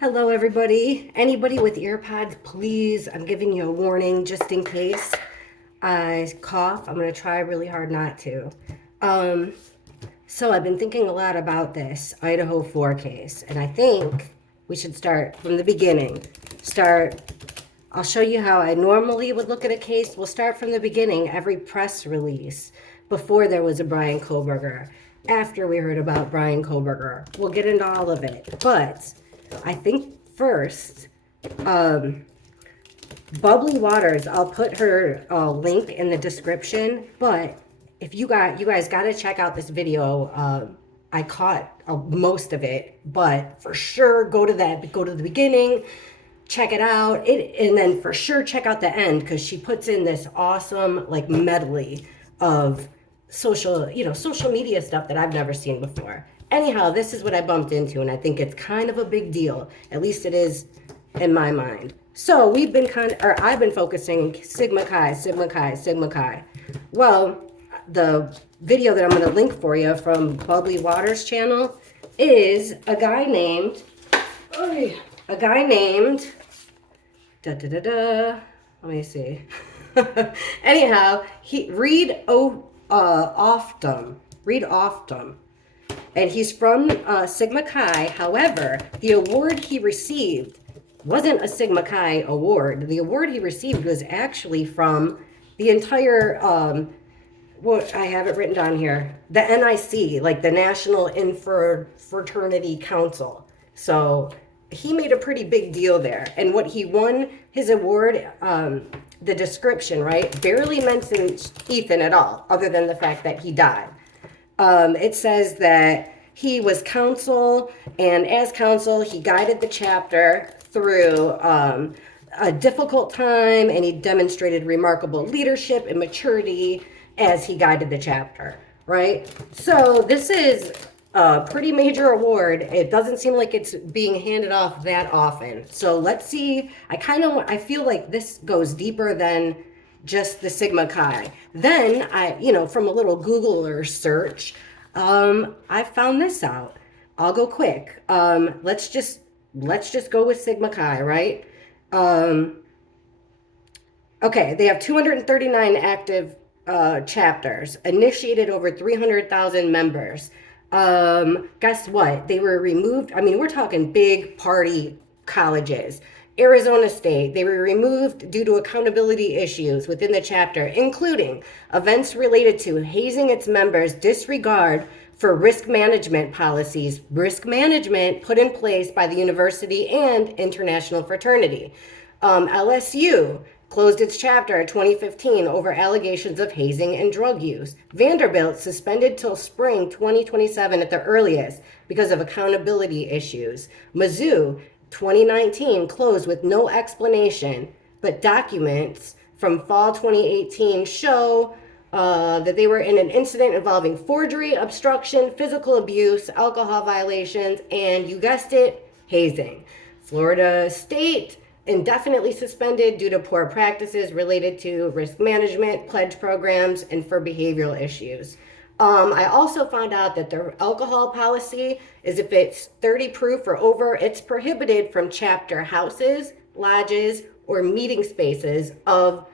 Hello, everybody. Anybody with earpods, please, I'm giving you a warning just in case I cough. I'm going to try really hard not to. Um, so I've been thinking a lot about this Idaho 4 case, and I think we should start from the beginning. I'll show you how I normally would look at a case. We'll start from the beginning, every press release, before there was a Brian Kohberger, after we heard about Brian Kohberger. We'll get into all of it. But I think first, Bubbly Waters, I'll put her link in the description, but if you guys got to check out this video. I caught most of it, but for sure go to the beginning, check it out, and then for sure check out the end, because she puts in this awesome like medley of social media stuff that I've never seen before. Anyhow, this is what I bumped into, and I think it's kind of a big deal. At least it is in my mind. So I've been focusing Sigma Chi, Sigma Chi, Sigma Chi. Well, the video that I'm going to link for you from Bubbly Waters channel is a guy named, da da da da. Let me see. Anyhow, Reed Oftum, and he's from Sigma Chi. However, the award he received wasn't a Sigma Chi award. The award he received was actually from the entire, what I have it written down here, the NIC, like the National Infraternity Council. So he made a pretty big deal there. And what he won his award, the description, right, barely mentions Ethan at all, other than the fact that he died. It says that he was counsel, and as counsel, he guided the chapter through a difficult time, and he demonstrated remarkable leadership and maturity as he guided the chapter, right? So this is a pretty major award. It doesn't seem like it's being handed off that often. So let's see. I feel like this goes deeper than just the Sigma Chi. Then from a little Googler search, I found this out. I'll go quick. Let's just go with Sigma Chi, right? Okay, they have 239 active chapters, initiated over 300,000 members. Guess what? They were removed. I mean, we're talking big party colleges. Arizona State, they were removed due to accountability issues within the chapter, including events related to hazing its members, disregard for risk management policies, risk management put in place by the university and international fraternity. LSU closed its chapter in 2015 over allegations of hazing and drug use. Vanderbilt suspended till spring 2027 at the earliest because of accountability issues. Mizzou 2019 closed with no explanation, but documents from fall 2018 show that they were in an incident involving forgery, obstruction, physical abuse, alcohol violations, and you guessed it, hazing. Florida State indefinitely suspended due to poor practices related to risk management, pledge programs, and for behavioral issues. I also found out that their alcohol policy is if it's 30 proof or over, it's prohibited from chapter houses, lodges, or meeting spaces of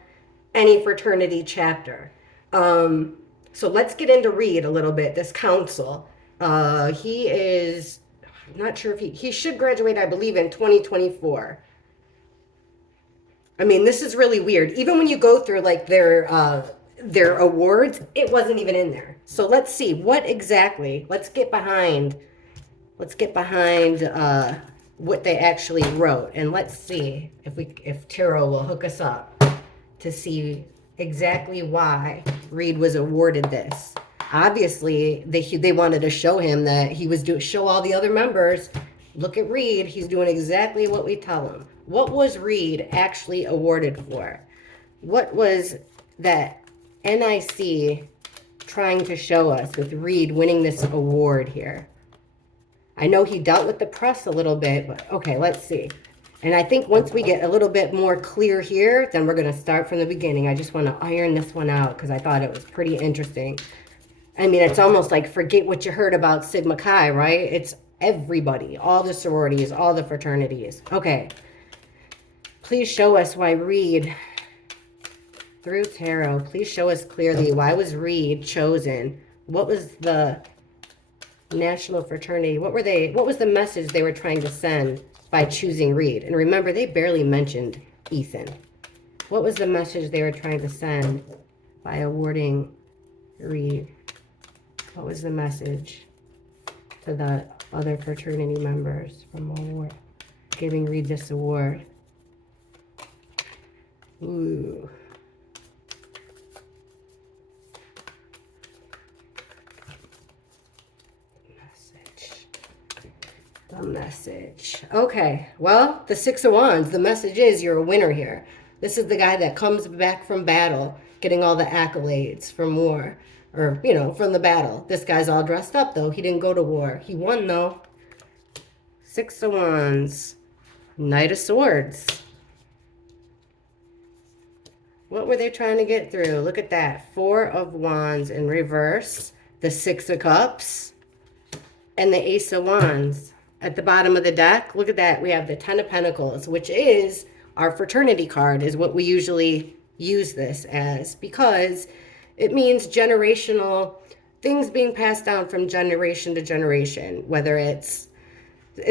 any fraternity chapter. So let's get into Reed a little bit, this council. He is, I'm not sure if he should graduate, I believe, in 2024. I mean, this is really weird. Even when you go through like their awards, it wasn't even in there. So let's see what exactly. Let's get behind what they actually wrote, and let's see if Taro will hook us up to see exactly why Reed was awarded this. Obviously, they wanted to show him that he was show all the other members. Look at Reed. He's doing exactly what we tell him. What was Reed actually awarded for? What was that NIC trying to show us with Reed winning this award here? I know he dealt with the press a little bit, but okay, let's see. And I think once we get a little bit more clear here, then we're going to start from the beginning. I just want to iron this one out because I thought it was pretty interesting. I mean, it's almost like forget what you heard about Sigma Chi, right? everybody, all the sororities, all the fraternities. Okay. Please show us why Reed, through tarot, please show us clearly, why was Reed chosen? What was the national fraternity? What was the message they were trying to send by choosing Reed? And remember, they barely mentioned Ethan. What was the message they were trying to send by awarding Reed? What was the message to the other fraternity members from award, giving Reed this award? Ooh. The message. Okay, well, the Six of Wands, the message is you're a winner here. This is the guy that comes back from battle, getting all the accolades from war, or, you know, from the battle. This guy's all dressed up, though. He didn't go to war. He won, though. Six of Wands. Knight of Swords. What were they trying to get through? Look at that. Four of Wands in reverse. The Six of Cups. And the Ace of Wands. At the bottom of the deck, look at that. We have the Ten of Pentacles, which is our fraternity card, is what we usually use this as, because it means generational things being passed down from generation to generation, whether it's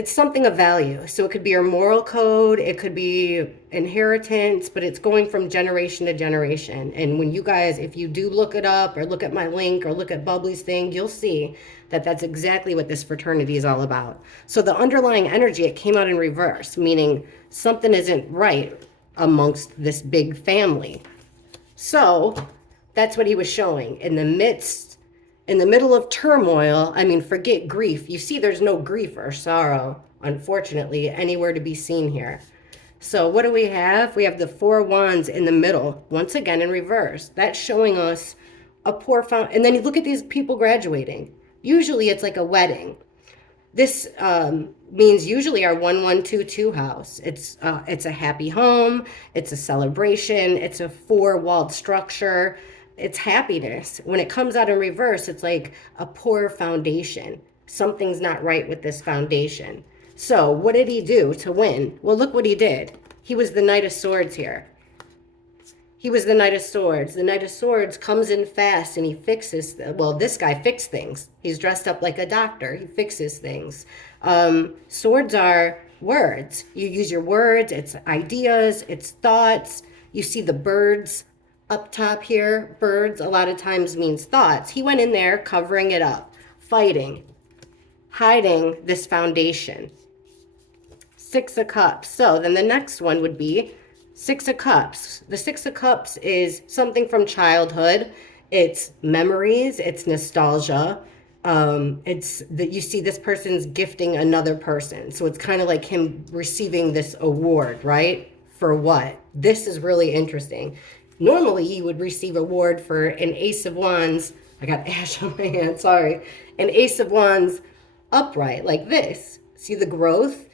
something of value. So it could be your moral code, it could be inheritance, but it's going from generation to generation. And when you guys, if you do look it up or look at my link or look at Bubbly's thing, you'll see that that's exactly what this fraternity is all about. So the underlying energy, it came out in reverse, meaning something isn't right amongst this big family. So that's what he was showing. In the middle of turmoil, I mean, forget grief. You see, there's no grief or sorrow, unfortunately, anywhere to be seen here. So what do we have? We have the Four of Wands in the middle, once again in reverse. That's showing us a poor found. And then you look at these people graduating. Usually it's like a wedding. This means usually our 1122 house. It's a happy home. It's a celebration. It's a four-walled structure. It's happiness. When it comes out in reverse, it's like a poor foundation. Something's not right with this foundation. So what did he do to win? Well, look what he did. He was the Knight of Swords here. He was the Knight of Swords. The Knight of Swords comes in fast and he fixes, well, this guy fixed things. He's dressed up like a doctor. He fixes things. Swords are words. You use your words. It's ideas. It's thoughts. You see the birds up top here. Birds a lot of times means thoughts. He went in there covering it up, fighting, hiding this foundation. Six of Cups. So then the next one would be Six of Cups. The Six of Cups is something from childhood. It's memories. It's nostalgia. It's that you see this person's gifting another person. So it's kind of like him receiving this award, right? For what? This is really interesting. Normally, you would receive award for an Ace of Wands. I got ash on my hand, sorry. An Ace of Wands upright, like this. See the growth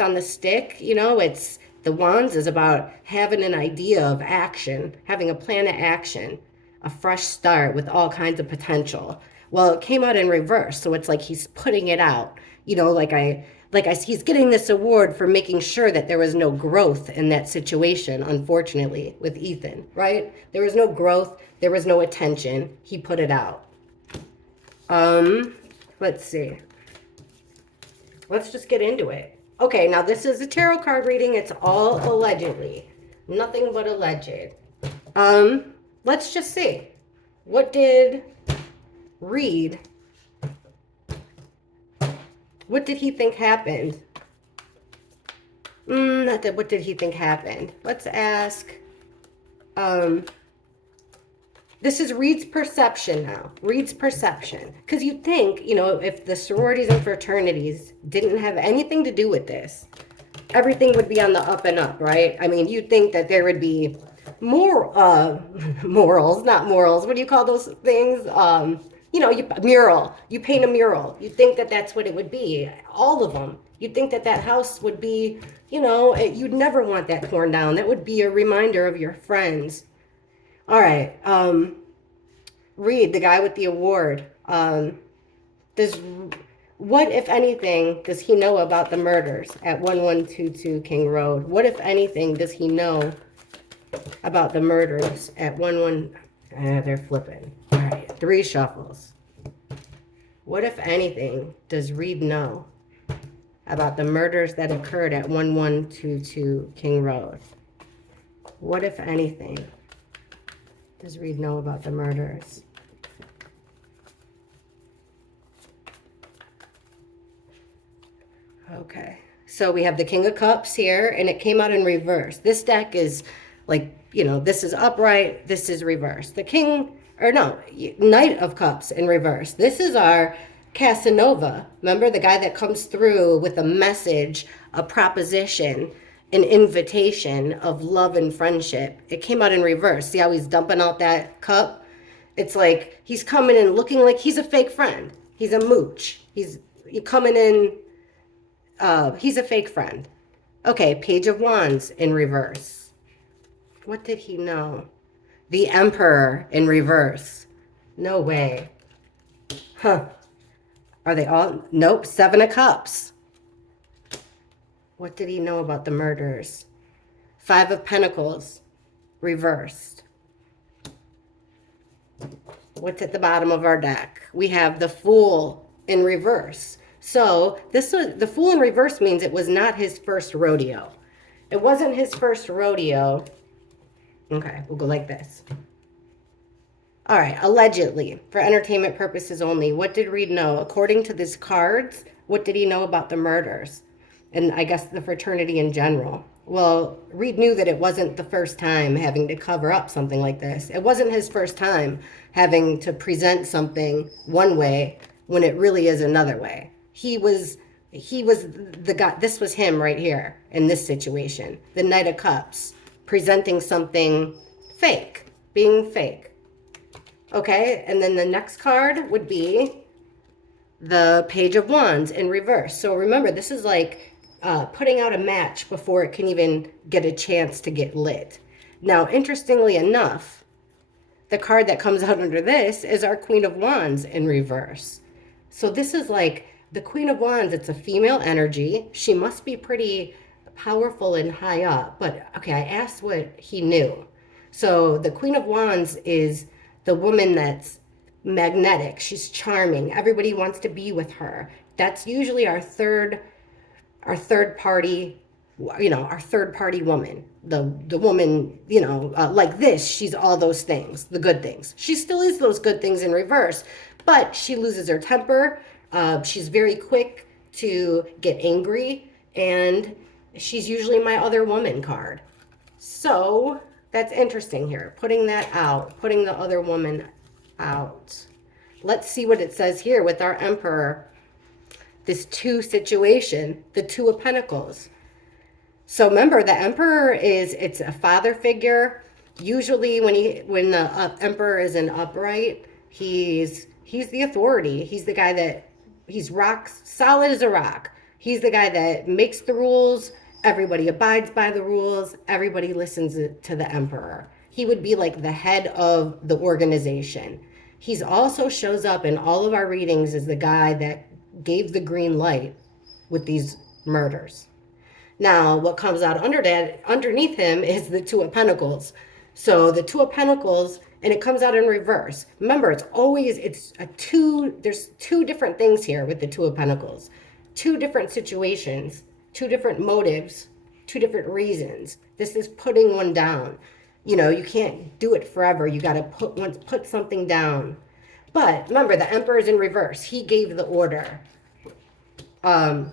on the stick? You know, it's the Wands is about having an idea of action, having a plan of action, a fresh start with all kinds of potential. Well, it came out in reverse, so it's like he's putting it out. You know, he's getting this award for making sure that there was no growth in that situation, unfortunately, with Ethan, right? There was no growth, there was no attention. He put it out. Let's see. Let's just get into it. Okay, now this is a tarot card reading. It's all allegedly. Nothing but alleged. Let's just see. What did Reed, what did he think happened? Not that, what did he think happened? Let's ask, this is Reed's perception now. Reed's perception. Because you'd think, you know, if the sororities and fraternities didn't have anything to do with this, everything would be on the up and up, right? I mean, you'd think that there would be more morals, not morals. What do you call those things? You know, mural. You paint a mural. You'd think that that's what it would be. All of them. You'd think that that house would be, you know, you'd never want that torn down. That would be a reminder of your friends. All right. Reed, the guy with the award. What, if anything, does he know about the murders at 1122 King Road? What, if anything, does he know about the murders at 11... they're flipping. All right, 3 shuffles. What, if anything, does Reed know about the murders that occurred at 1122 King Road? What, if anything, does Reed know about the murders? Okay, so we have the King of Cups here, and it came out in reverse. This deck is like, you know, this is upright, this is reverse. The King, or no, Knight of Cups in reverse. This is our Casanova. Remember, the guy that comes through with a message, a proposition, an invitation of love and friendship. It came out in reverse. See how he's dumping out that cup? It's like he's coming in looking like he's a fake friend. He's a mooch. He's coming in, he's a fake friend. Okay, Page of Wands in reverse. What did he know? The Emperor in reverse. No way. Huh. Are they all? Nope, 7 of Cups. What did he know about the murders? 5 of Pentacles, reversed. What's at the bottom of our deck? We have the Fool in reverse. So the Fool in reverse means it was not his first rodeo. It wasn't his first rodeo. Okay, we'll go like this. All right, allegedly, for entertainment purposes only, what did Reed know? According to these cards, what did he know about the murders? And I guess the fraternity in general. Well, Reed knew that it wasn't the first time having to cover up something like this. It wasn't his first time having to present something one way when it really is another way. He was the guy, this was him right here in this situation. The Knight of Cups, presenting something fake, being fake. Okay, and then the next card would be the Page of Wands in reverse. So remember, this is like putting out a match before it can even get a chance to get lit. Now, interestingly enough, the card that comes out under this is our Queen of Wands in reverse. So this is like the Queen of Wands. It's a female energy. She must be pretty powerful and high up. But okay, I asked what he knew. So the Queen of Wands is the woman that's magnetic. She's charming. Everybody wants to be with her. That's usually our third party, you know, our third party woman. The woman, you know, like this, she's all those things, the good things. She still is those good things in reverse, but she loses her temper. She's very quick to get angry, and she's usually my other woman card. So that's interesting here. Putting that out, putting the other woman out. Let's see what it says here with our Emperor. This 2 situation, the 2 of Pentacles. So remember, the Emperor it's a father figure. Usually when the Emperor is in upright, he's the authority. He's the guy that, he's rock solid as a rock. He's the guy that makes the rules. Everybody abides by the rules. Everybody listens to the Emperor. He would be like the head of the organization. He's also shows up in all of our readings as the guy that gave the green light with these murders. Now, what comes out underneath him is the 2 of Pentacles. So the 2 of Pentacles, and it comes out in reverse. Remember, there's 2 different things here with the 2 of Pentacles. 2 different situations, 2 different motives, 2 different reasons. This is putting one down. You know, you can't do it forever. You got to put something down. But remember, the Emperor's in reverse. He gave the order. That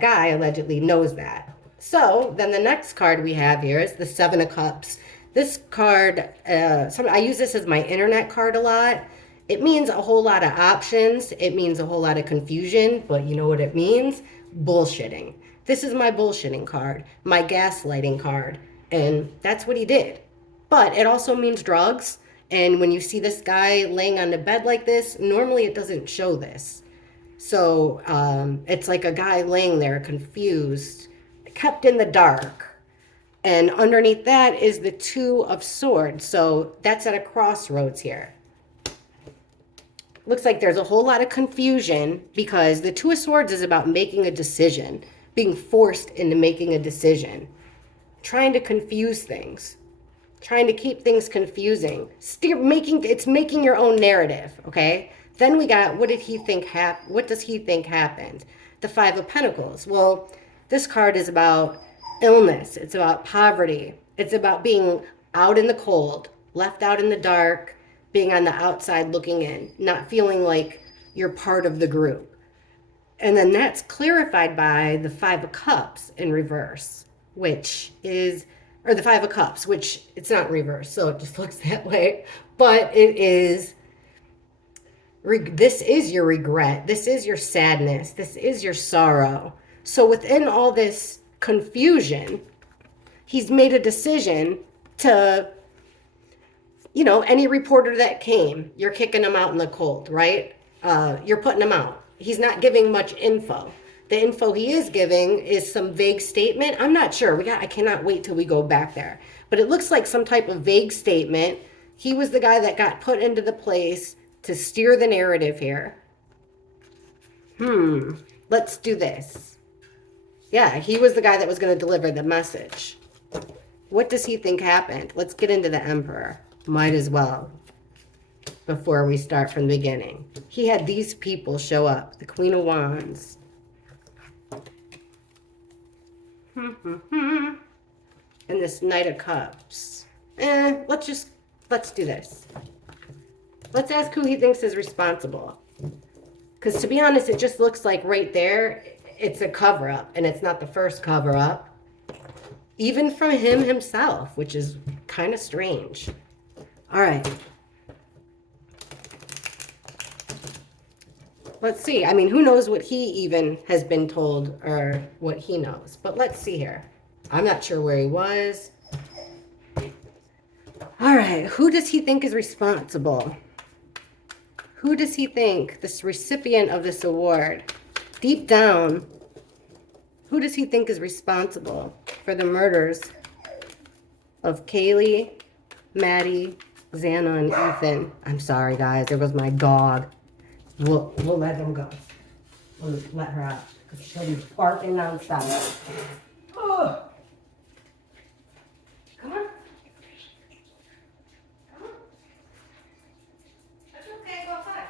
guy allegedly knows that. So then the next card we have here is the 7 of Cups. This card, I use this as my internet card a lot. It means a whole lot of options. It means a whole lot of confusion. But you know what it means? Bullshitting. This is my bullshitting card, my gaslighting card. And that's what he did. But it also means drugs. And when you see this guy laying on the bed like this, normally it doesn't show this. So it's like a guy laying there confused, kept in the dark. And underneath that is the 2 of Swords. So that's at a crossroads here. Looks like there's a whole lot of confusion because the Two of Swords is about making a decision, being forced into making a decision, trying to confuse things, trying to keep things confusing, it's making your own narrative, okay? Then we got, what does he think happened? The Five of Pentacles. Well, this card is about illness. It's about poverty. It's about being out in the cold, left out in the dark, being on the outside looking in, not feeling like you're part of the group. And then that's clarified by the Five of Cups in reverse, which is, or the Five of Cups, which it's not reverse, so it just looks that way. But it is, this is your regret. This is your sadness. This is your sorrow. So within all this confusion, he's made a decision to, any reporter that came, you're kicking him out in the cold, right? You're putting him out. He's not giving much info. The info he is giving is some vague statement. I'm not sure. I cannot wait till we go back there. But it looks like some type of vague statement. He was the guy that got put into the place to steer the narrative here. Let's do this. Yeah, he was the guy that was going to deliver the message. What does he think happened? Let's get into the Emperor. Might as well. Before we start from the beginning. He had these people show up. The Queen of Wands. And this Knight of Cups. Let's do this. Let's ask who he thinks is responsible. Because to be honest, it just looks like right there, it's a cover-up. And it's not the first cover-up. Even from him himself, which is kind of strange. All right. Let's see. I mean, who knows what he even has been told or what he knows. But let's see here. I'm not sure where he was. All right. Who does he think is responsible? Who does he think, this recipient of this award, deep down, who does he think is responsible for the murders of Kaylee, Maddie, Xana, and Ethan? I'm sorry, guys. There goes my dog. We'll let him go. We'll let her out. Because she'll be barking nonstop. Oh. Come on. Come on. That's okay. Go outside.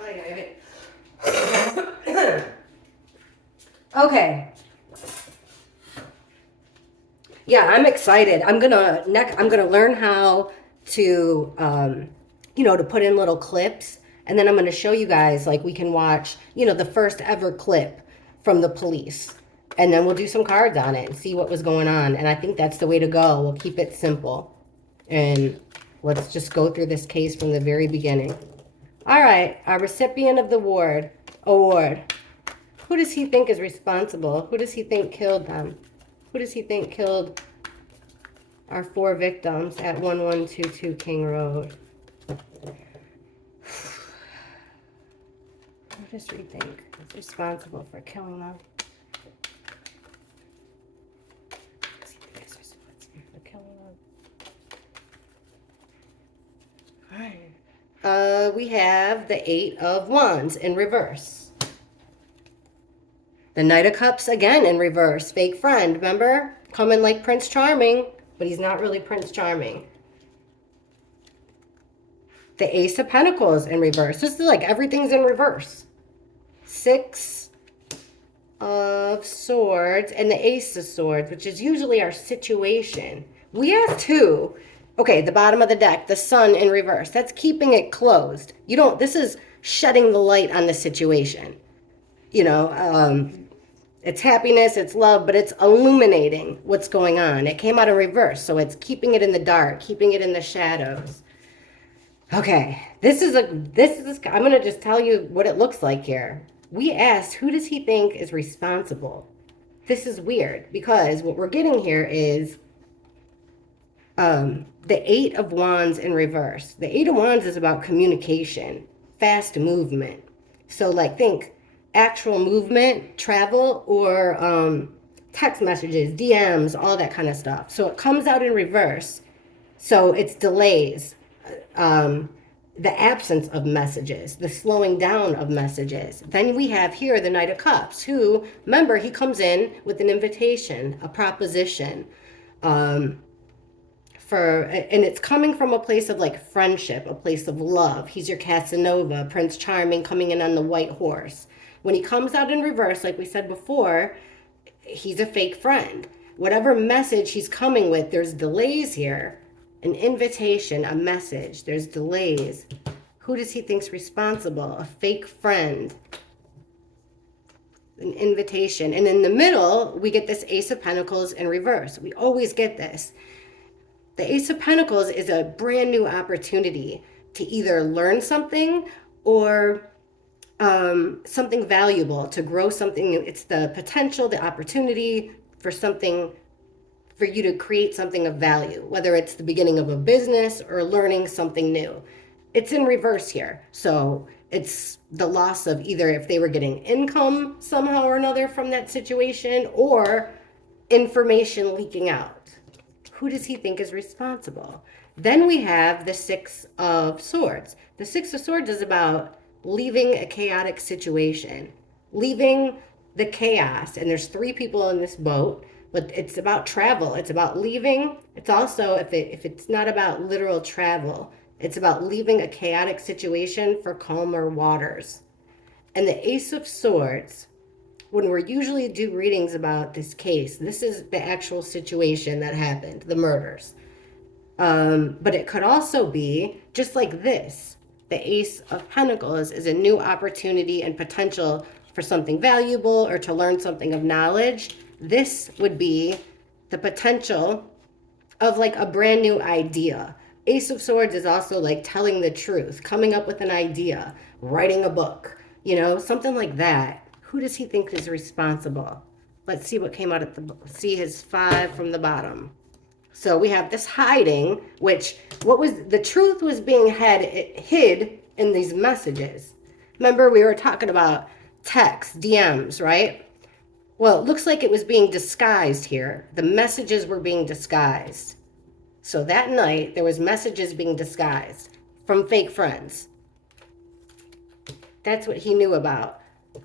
Oh, yeah. Okay. Yeah, I'm excited. I'm gonna learn how to to put in little clips. And then I'm going to show you guys, like, we can watch, the first ever clip from the police. And then we'll do some cards on it and see what was going on. And I think that's the way to go. We'll keep it simple. And let's just go through this case from the very beginning. All right, our recipient of the award. Who does he think is responsible? Who does he think killed them? Who does he think killed our 4 victims at 1122 King Road? Who does he think is responsible for killing them? Who does he think is responsible for killing them? All right. We have the 8 of Wands in reverse. The Knight of Cups again in reverse. Fake friend, remember? Coming like Prince Charming, but he's not really Prince Charming. The Ace of Pentacles in reverse. This is like everything's in reverse. 6 of Swords and the Ace of Swords, which is usually our situation. We have 2. Okay, the bottom of the deck, the Sun in reverse. That's keeping it closed. This is shedding the light on the situation. It's happiness, it's love, but it's illuminating what's going on. It came out in reverse, so it's keeping it in the dark, keeping it in the shadows. Okay, I'm going to just tell you what it looks like here. We asked, who does he think is responsible? This is weird because what we're getting here is the 8 of Wands in reverse. The 8 of Wands is about communication, fast movement. So think actual movement, travel, or text messages, DMs, all that kind of stuff. So it comes out in reverse. So it's delays. the absence of messages, the slowing down of messages. Then we have here the Knight of Cups, who, remember, he comes in with an invitation, a proposition, and it's coming from a place of like friendship, a place of love. He's your Casanova, Prince Charming, coming in on the white horse. When he comes out in reverse, like we said before, he's a fake friend. Whatever message he's coming with, there's delays here. An invitation, a message, there's delays. Who does he think's responsible? A fake friend. An invitation. And in the middle, we get this Ace of Pentacles in reverse. We always get this. The Ace of Pentacles is a brand new opportunity to either learn something or something valuable, to grow something. It's the potential, the opportunity for something, for you to create something of value, whether it's the beginning of a business or learning something new. It's in reverse here. So it's the loss of either if they were getting income somehow or another from that situation, or information leaking out. Who does he think is responsible? Then we have the Six of Swords. The Six of Swords is about leaving a chaotic situation, leaving the chaos. And there's 3 people in this boat, but it's about travel. It's about leaving. It's also, if it's not about literal travel, it's about leaving a chaotic situation for calmer waters. And the Ace of Swords, when we usually do readings about this case, this is the actual situation that happened, the murders. But it could also be just like this. The Ace of Pentacles is a new opportunity and potential for something valuable or to learn something of knowledge. This would be the potential of like a brand new idea. Ace of Swords is also like telling the truth, coming up with an idea, writing a book, something like that. Who does he think is responsible? Let's see what came out at see his 5 from the bottom. So we have this hiding, which the truth was being hid in these messages. Remember, we were talking about text, DMs, right? Well, it looks like it was being disguised here. The messages were being disguised. So that night, there was messages being disguised from fake friends. That's what he knew about.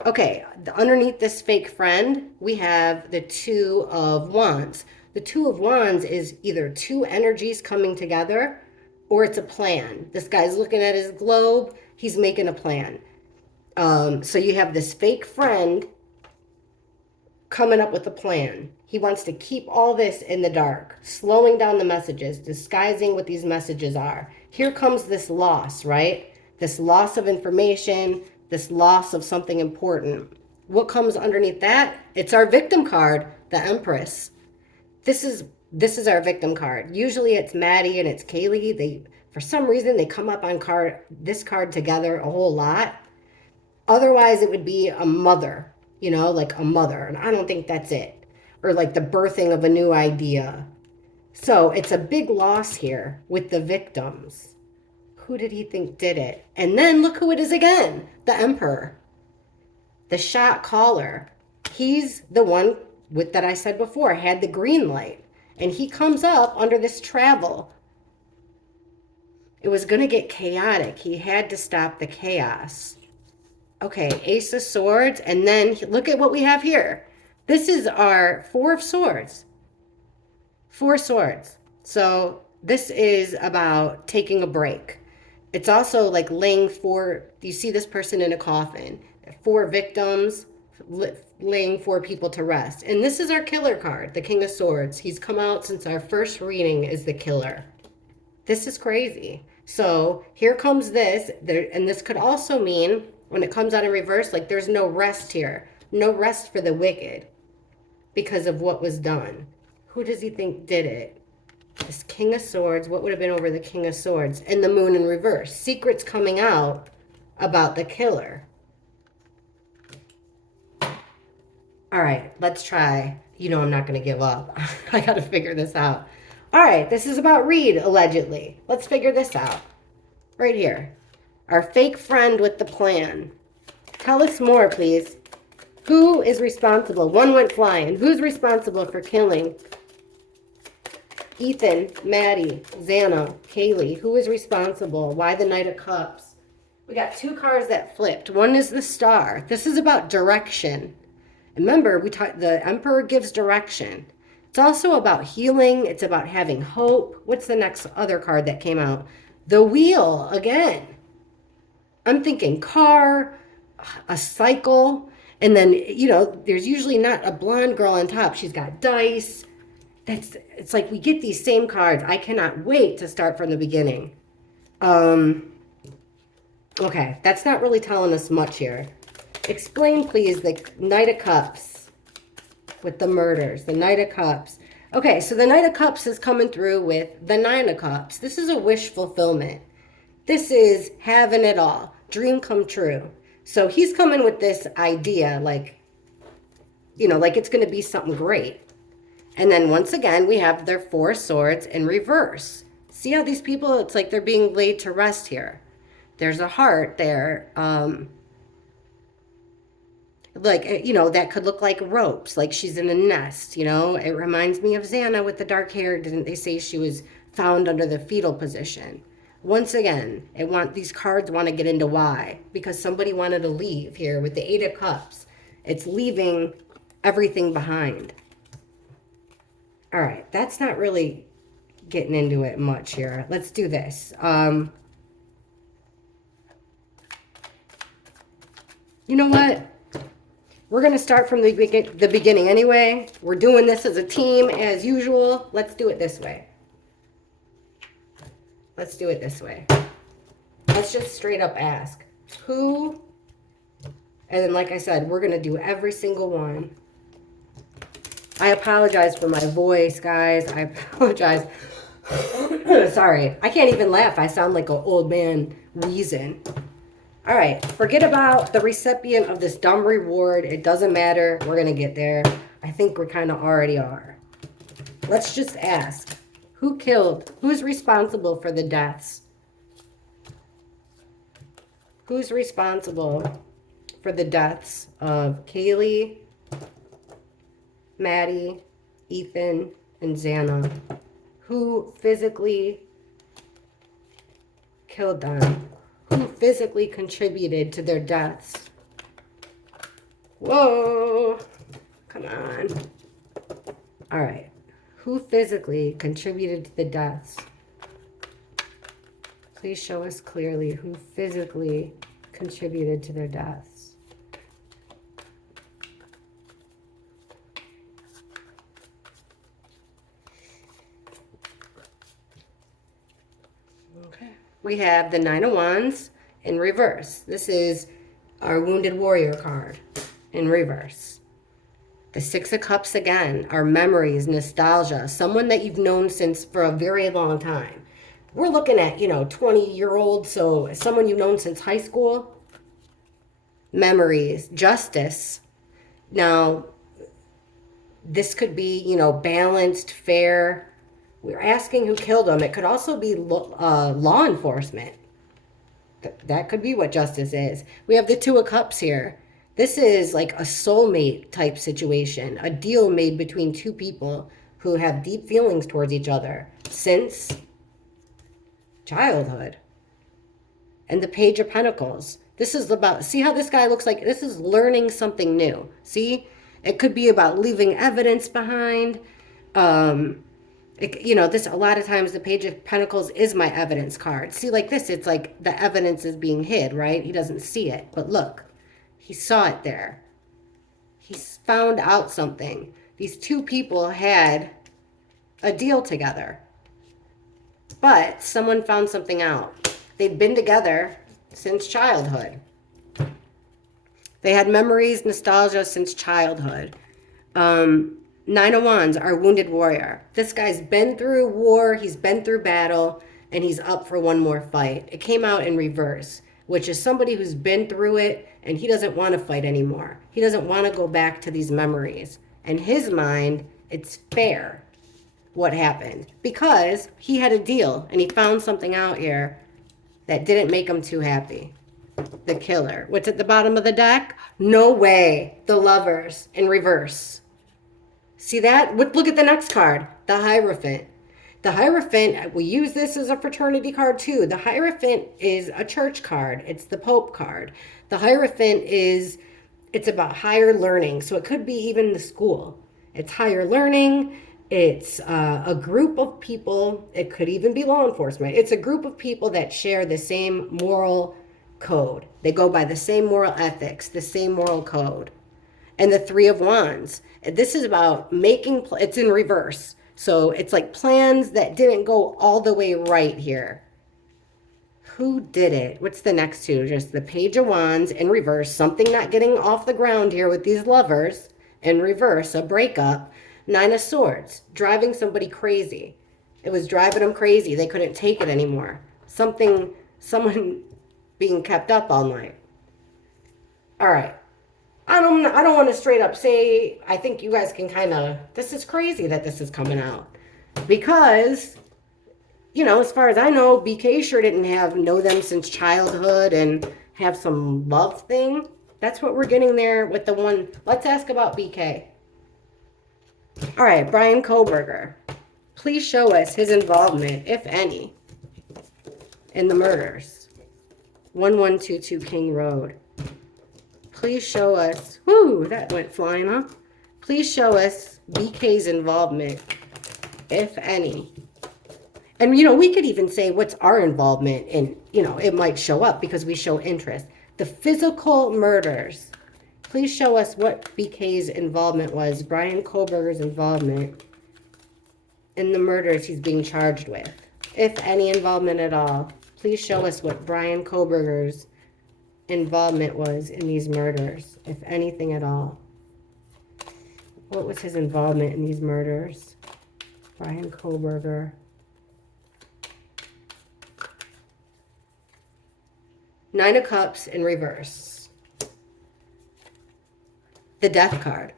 Okay, underneath this fake friend, we have the Two of Wands. The Two of Wands is either 2 energies coming together, or it's a plan. This guy's looking at his globe. He's making a plan. So you have this fake friend coming up with a plan. He wants to keep all this in the dark, slowing down the messages, disguising what these messages are. Here comes this loss, right? This loss of information, this loss of something important. What comes underneath that? It's our victim card, the Empress. This is our victim card. Usually it's Maddie and it's Kaylee. For some reason, they come up on this card together a whole lot. Otherwise, it would be a mother, like a mother. And I don't think that's it. Or like the birthing of a new idea. So it's a big loss here with the victims. Who did he think did it? And then look who it is again. The Emperor. The shot caller. He's the one that I said before had the green light. And he comes up under this travel. It was going to get chaotic. He had to stop the chaos. Okay, Ace of Swords. And then look at what we have here. This is our 4 of Swords. 4 swords. So this is about taking a break. It's also like you see this person in a coffin. 4 victims, laying 4 people to rest. And this is our killer card, the King of Swords. He's come out since our first reading as the killer. This is crazy. So here comes this. And this could also mean, when it comes out in reverse, like there's no rest here. No rest for the wicked because of what was done. Who does he think did it? This King of Swords. What would have been over the King of Swords? And the Moon in reverse. Secrets coming out about the killer. All right, let's try. I'm not going to give up. I got to figure this out. All right, this is about Reed, allegedly. Let's figure this out. Right here. Our fake friend with the plan. Tell us more, please. Who is responsible? 1 went flying. Who's responsible for killing Ethan, Maddie, Xana, Kaylee. Who is responsible? Why the Knight of Cups? We got two cards that flipped. One is the Star. This is about direction. Remember, the Emperor gives direction. It's also about healing. It's about having hope. What's the next other card that came out? The Wheel again. I'm thinking car, a cycle, and then, there's usually not a blonde girl on top. She's got dice. It's like we get these same cards. I cannot wait to start from the beginning. Okay, that's not really telling us much here. Explain, please, the Knight of Cups with the murders. The Knight of Cups. Okay, so the Knight of Cups is coming through with the Nine of Cups. This is a wish fulfillment. This is having it all. Dream come true. So he's coming with this idea like it's going to be something great. And then once again, we have their Four Swords in reverse. See how these people, it's like they're being laid to rest here. There's a heart there. That could look like ropes, like she's in a nest, It reminds me of Xana with the dark hair. Didn't they say she was found under the fetal position? Once again, these cards want to get into why. Because somebody wanted to leave here with the Eight of Cups. It's leaving everything behind. All right, that's not really getting into it much here. Let's do this. You know what? We're going to start from the beginning anyway. We're doing this as a team as usual. Let's do it this way. Let's do it this way. Let's just straight up ask. Who? And then, like I said, we're going to do every single one. I apologize for my voice, guys. I apologize. Sorry. I can't even laugh. I sound like an old man wheezing. All right. Forget about the recipient of this dumb reward. It doesn't matter. We're going to get there. I think we kind of already are. Let's just ask. Who's responsible for the deaths? Who's responsible for the deaths of Kaylee, Maddie, Ethan, and Xana? Who physically killed them? Who physically contributed to their deaths? Whoa! Come on. All right. Who physically contributed to the deaths? Please show us clearly who physically contributed to their deaths. Okay. We have the Nine of Wands in reverse. This is our Wounded Warrior card in reverse. The Six of Cups again, our memories, nostalgia, someone that you've known for a very long time. We're looking at, 20-year-old, so someone you've known since high school. Memories, justice. Now, this could be, balanced, fair. We're asking who killed them. It could also be law enforcement. That could be what justice is. We have the Two of Cups here. This is like a soulmate type situation, a deal made between two people who have deep feelings towards each other since childhood. And the Page of Pentacles. This is about, see how this guy looks like? This is learning something new. See? It could be about leaving evidence behind. This a lot of times the Page of Pentacles is my evidence card. See, like this, it's like the evidence is being hid, right? He doesn't see it. But look. He saw it there. He's found out something. These two people had a deal together. But someone found something out. They'd been together since childhood. They had memories, nostalgia since childhood. Nine of Wands, our Wounded Warrior. This guy's been through war, he's been through battle, and he's up for one more fight. It came out in reverse, which is somebody who's been through it, and he doesn't want to fight anymore. He doesn't want to go back to these memories. In his mind, it's fair what happened because he had a deal and he found something out here that didn't make him too happy. The Killer. What's at the bottom of the deck? No way. The Lovers in reverse. See that? Look at the next card. The Hierophant. The Hierophant, we use this as a fraternity card too. The Hierophant is a church card. It's the Pope card. The Hierophant it's about higher learning. So it could be even the school. It's higher learning. It's a group of people. It could even be law enforcement. It's a group of people that share the same moral code. They go by the same moral ethics, the same moral code. And the Three of Wands. This is about making, it's in reverse. So it's like plans that didn't go all the way right here. Who did it? What's the next two? Just the Page of Wands in reverse. Something not getting off the ground here with these lovers. In reverse, a breakup. Nine of Swords. Driving somebody crazy. It was driving them crazy. They couldn't take it anymore. Someone being kept up all night. All right. I don't want to straight up say, I think you guys can kind of, this is crazy that this is coming out. Because, you know, as far as I know, BK sure didn't know them since childhood and have some love thing. That's what we're getting there with the one. Let's ask about BK. All right, Brian Kohberger. Please show us his involvement, if any, in the murders. 1122 King Road. Please show us, whoo, that went flying, huh? Please show us BK's involvement, if any. And, you know, we could even say what's our involvement in, you know, it might show up because we show interest. The physical murders. Please show us what BK's involvement was, Brian Kohberger's involvement in the murders he's being charged with. If any involvement at all. Please show us what Brian Kohberger's involvement was in these murders, if anything at all. What was his involvement in these murders? Brian Kohberger. Nine of Cups in reverse. The Death card.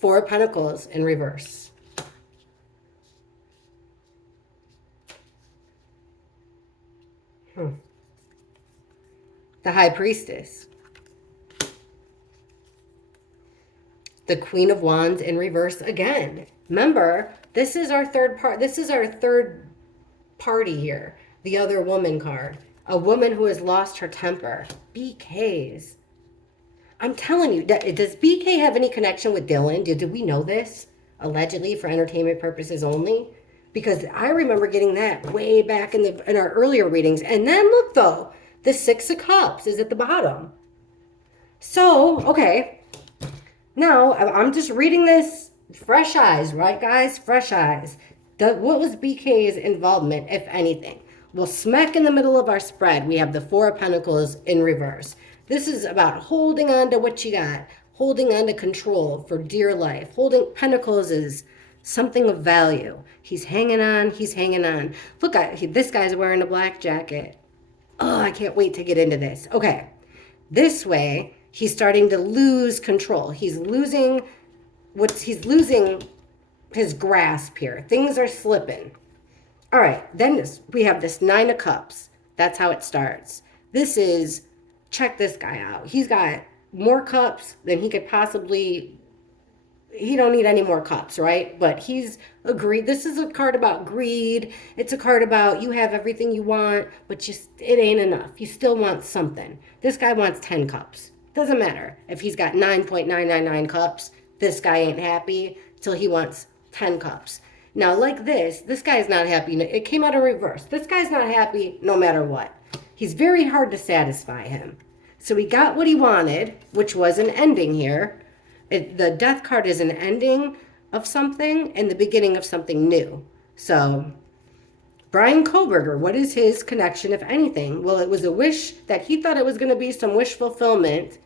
Four of Pentacles in reverse. The High Priestess. The Queen of Wands in reverse again. Remember, this is our third part. This is our third party here. The other woman card. A woman who has lost her temper. BK's. I'm telling you, does BK have any connection with Dylan? Did we know this? Allegedly for entertainment purposes only? Because I remember getting that way back in our earlier readings. And then look though, the Six of Cups is at the bottom. So, okay. Now, I'm just reading this fresh eyes, right guys? Fresh eyes. What was BK's involvement, if anything? Well, smack in the middle of our spread, we have the Four of Pentacles in reverse. This is about holding on to what you got. Holding on to control for dear life. Holding Pentacles is something of value. He's hanging on. He's hanging on. Look, this guy's wearing a black jacket. Oh, I can't wait to get into this. Okay. This way, he's starting to lose control. He's losing his grasp here. Things are slipping. All right. Then we have this Nine of Cups. That's how it starts. This is, check this guy out. He's got more cups than he could possibly. He don't need any more cups, right? But he's agreed. This is a card about greed. It's a card about you have everything you want, but it ain't enough. You still want something. This guy wants 10 cups. Doesn't matter. If he's got 9.999 cups, this guy ain't happy till he wants 10 cups. Now, like this guy's not happy. It came out of reverse. This guy's not happy no matter what. He's very hard to satisfy him. So he got what he wanted, which was an ending here. The Death card is an ending of something and the beginning of something new. So, Brian Kohberger, what is his connection, if anything? Well, it was a wish that he thought it was going to be some wish fulfillment.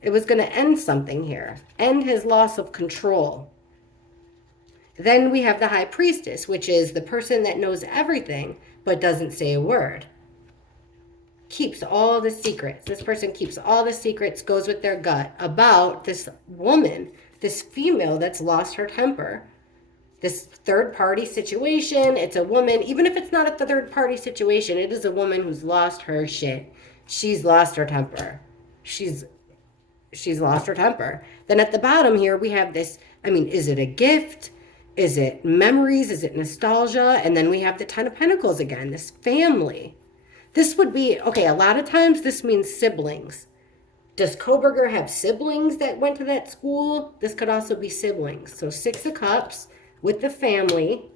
It was going to end something here. End his loss of control. Then we have the High Priestess, which is the person that knows everything but doesn't say a word. Keeps all the secrets. This person keeps all the secrets, goes with their gut about this woman, this female that's lost her temper. This third party situation, it's a woman, even if it's not a third party situation, it is a woman who's lost her shit. She's lost her temper. She's lost her temper. Then at the bottom here, we have this I mean, is it a gift? Is it memories? Is it nostalgia? And then we have the Ten of Pentacles again, this family. This would be, okay, a lot of times this means siblings. Does Kohberger have siblings that went to that school? This could also be siblings. So Six of Cups with the family.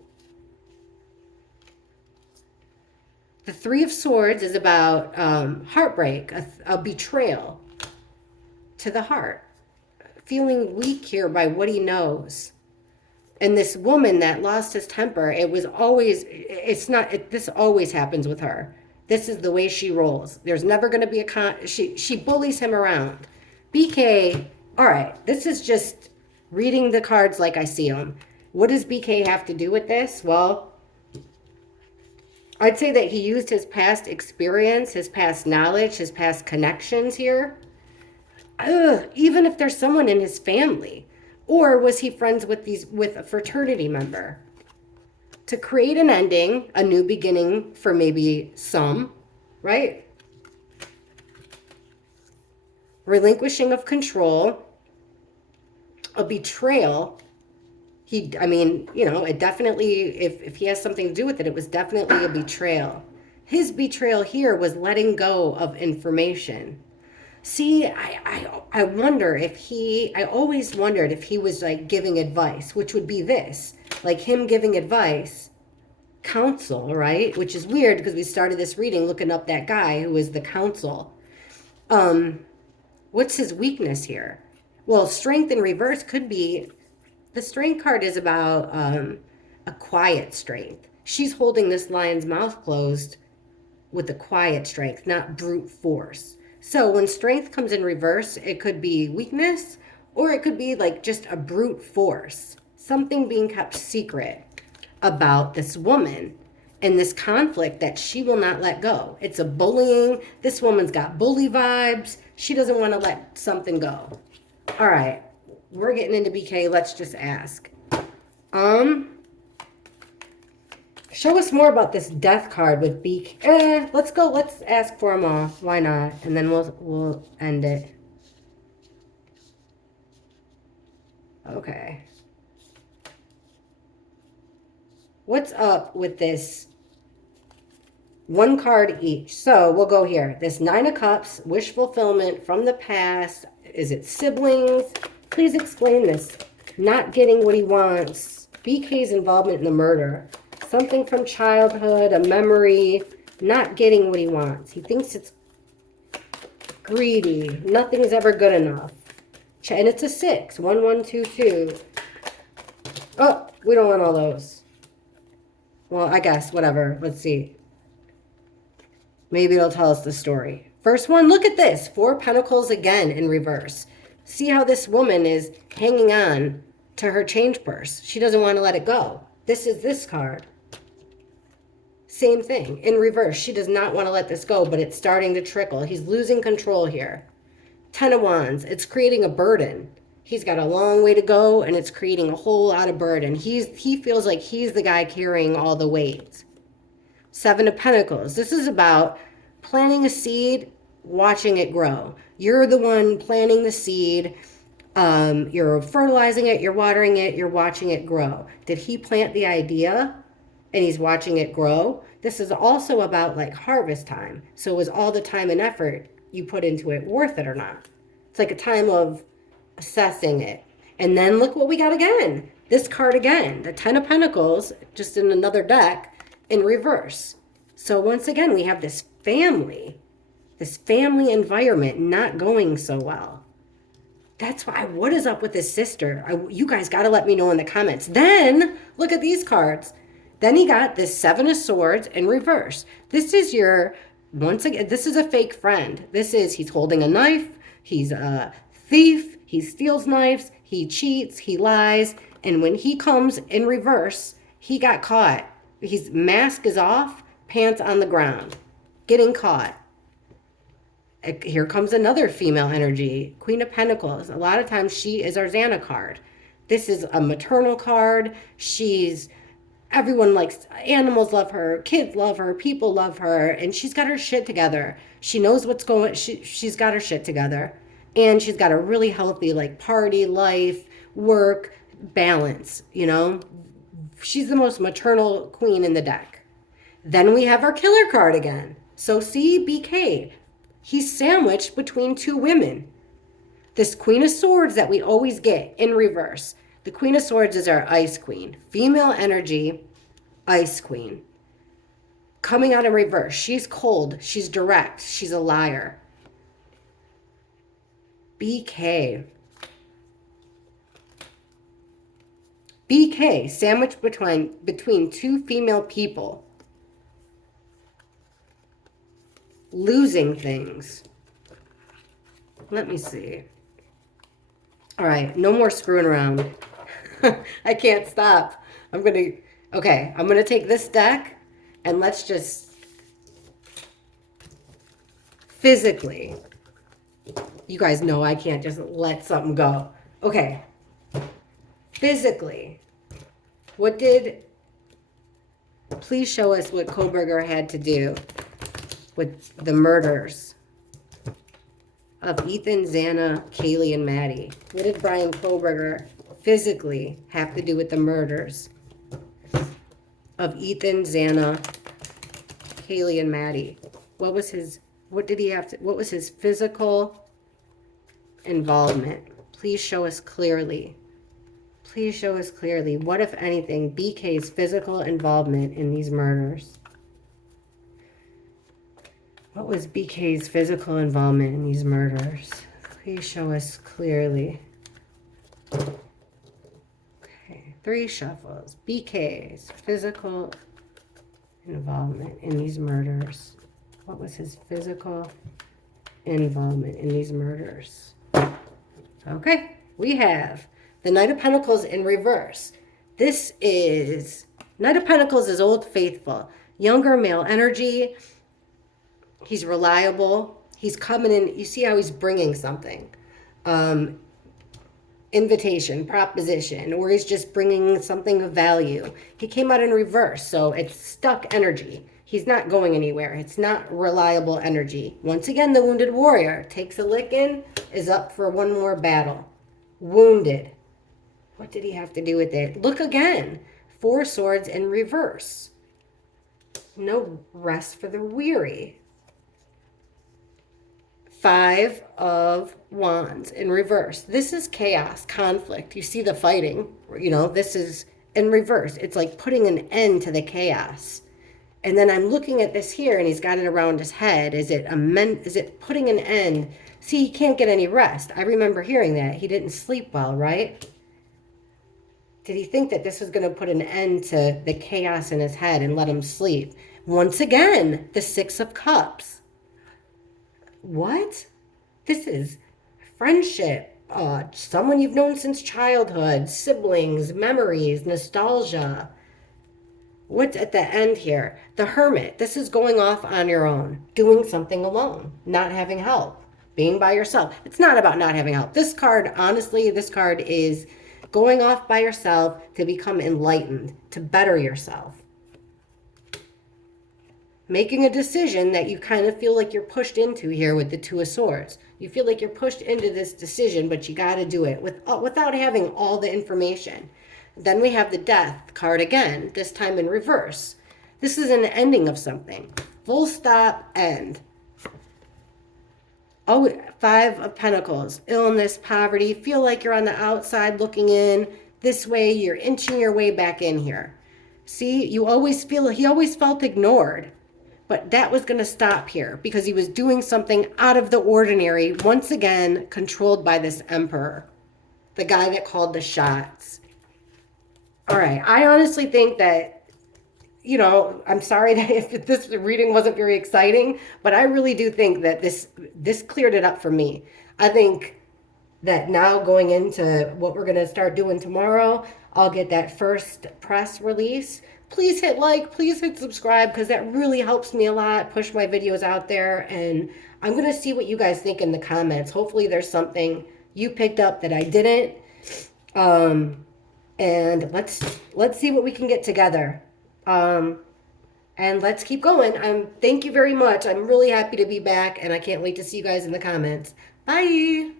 The Three of Swords is about heartbreak, a betrayal to the heart. Feeling weak here by what he knows. And this woman that lost his temper, it was always, this always happens with her. This is the way she rolls. There's never going to be she bullies him around. BK, all right, this is just reading the cards like I see them. What does BK have to do with this? Well, I'd say that he used his past experience, his past knowledge, his past connections here. Even if there's someone in his family. Or was he friends with a fraternity member? To create an ending, a new beginning for maybe some, right? Relinquishing of control, a betrayal. It definitely, if he has something to do with it, it was definitely a betrayal. His betrayal here was letting go of information. See, I wonder I always wondered if he was like giving advice, which would be this, like him giving advice, counsel, right? Which is weird because we started this reading looking up that guy who was the counsel. What's his weakness here? Well, strength in reverse could be, the strength card is about a quiet strength. She's holding this lion's mouth closed with a quiet strength, not brute force. So when strength comes in reverse, it could be weakness, or it could be like just a brute force, something being kept secret about this woman and this conflict that she will not let go. It's a bullying. This woman's got bully vibes. She doesn't want to let something go. All right, we're getting into BK. Let's just ask. Show us more about this death card with BK. Let's go. Let's ask for them all. Why not? And then we'll end it. Okay. What's up with this? One card each. So we'll go here. This Nine of Cups, wish fulfillment from the past. Is it siblings? Please explain this. Not getting what he wants. BK's involvement in the murder. Something from childhood, a memory, not getting what he wants. He thinks it's greedy. Nothing's ever good enough. And it's a 6. 1, 1, 2, 2. Oh, we don't want all those. Well, I guess, whatever. Let's see. Maybe it'll tell us the story. First one, look at this. 4 Pentacles again in reverse. See how this woman is hanging on to her change purse. She doesn't want to let it go. This is this card. Same thing, in reverse. She does not want to let this go, but it's starting to trickle. He's losing control here. 10 of Wands, it's creating a burden. He's got a long way to go, and it's creating a whole lot of burden. He feels like he's the guy carrying all the weight. 7 of Pentacles, this is about planting a seed, watching it grow. You're the one planting the seed. You're fertilizing it, you're watering it, you're watching it grow. Did he plant the idea? And he's watching it grow. This is also about like harvest time. So is all the time and effort you put into it worth it or not? It's like a time of assessing it. And then look what we got again. This card again, the 10 of Pentacles, just in another deck in reverse. So once again, we have this family environment not going so well. That's why, what is up with his sister? You guys got to let me know in the comments. Then look at these cards. Then he got this 7 of Swords in reverse. This is once again, this is a fake friend. He's holding a knife. He's a thief. He steals knives. He cheats. He lies. And when he comes in reverse, he got caught. His mask is off, pants on the ground, getting caught. Here comes another female energy, Queen of Pentacles. A lot of times she is our Xana card. This is a maternal card. Everyone likes, animals love her, kids love her, people love her, and she's got her shit together. She knows what's going, she's got her shit together. And she's got a really healthy like party life, work, balance, you know? She's the most maternal queen in the deck. Then we have our killer card again. So see, BK, he's sandwiched between two women. This Queen of Swords that we always get in reverse. The Queen of Swords is our Ice Queen. Female energy, Ice Queen. Coming out in reverse. She's cold. She's direct. She's a liar. BK. BK, sandwiched between two female people. Losing things. Let me see. All right, no more screwing around. I can't stop. I'm going to take this deck and let's just physically, you guys know I can't just let something go. Okay. Physically, please show us what Kohberger had to do with the murders of Ethan, Xana, Kaylee, and Maddie. What did Brian Kohberger physically have to do with the murders of Ethan, Xana, Kaylee, and Maddie? What was his physical involvement? Please show us clearly. Please show us clearly. What, if anything, BK's physical involvement in these murders? What was BK's physical involvement in these murders? Please show us clearly. Okay, 3 shuffles. BK's physical involvement in these murders. What was his physical involvement in these murders? Okay, we have the Knight of Pentacles in reverse. Knight of Pentacles is Old Faithful. Younger male energy. He's reliable. He's coming in. You see how he's bringing something. Invitation, proposition, or he's just bringing something of value. He came out in reverse, so it's stuck energy. He's not going anywhere. It's not reliable energy. Once again, the Wounded Warrior takes a licking, is up for one more battle. Wounded. What did he have to do with it? Look again. 4 swords in reverse. No rest for the weary. 5 of Wands in reverse. This is chaos, conflict. You see the fighting. You know, this is in reverse. It's like putting an end to the chaos. And then I'm looking at this here, and he's got it around his head. Is it putting an end? See, he can't get any rest. I remember hearing that. He didn't sleep well, right? Did he think that this was going to put an end to the chaos in his head and let him sleep? Once again, the 6 of Cups. What? This is friendship, someone you've known since childhood, siblings, memories, nostalgia. What's at the end here? The Hermit. This is going off on your own, doing something alone, not having help, being by yourself. It's not about not having help. This card, honestly, this card is going off by yourself to become enlightened, to better yourself. Making a decision that you kind of feel like you're pushed into here with the 2 of Swords. You feel like you're pushed into this decision, but you got to do it without having all the information. Then we have the Death card again, this time in reverse. This is an ending of something. Full stop, end. Oh, 5 of Pentacles, illness, poverty. Feel like you're on the outside looking in. This way, you're inching your way back in here. See, he always felt ignored. But that was going to stop here because he was doing something out of the ordinary, once again, controlled by this Emperor, the guy that called the shots. All right. I honestly think that, you know, I'm sorry that if this reading wasn't very exciting, but I really do think that this cleared it up for me. I think that now going into what we're going to start doing tomorrow, I'll get that first press release. Please hit like, please hit subscribe, because that really helps me a lot, push my videos out there. And I'm going to see what you guys think in the comments. Hopefully there's something you picked up that I didn't. And let's see what we can get together. And let's keep going. Thank you very much. I'm really happy to be back, and I can't wait to see you guys in the comments. Bye.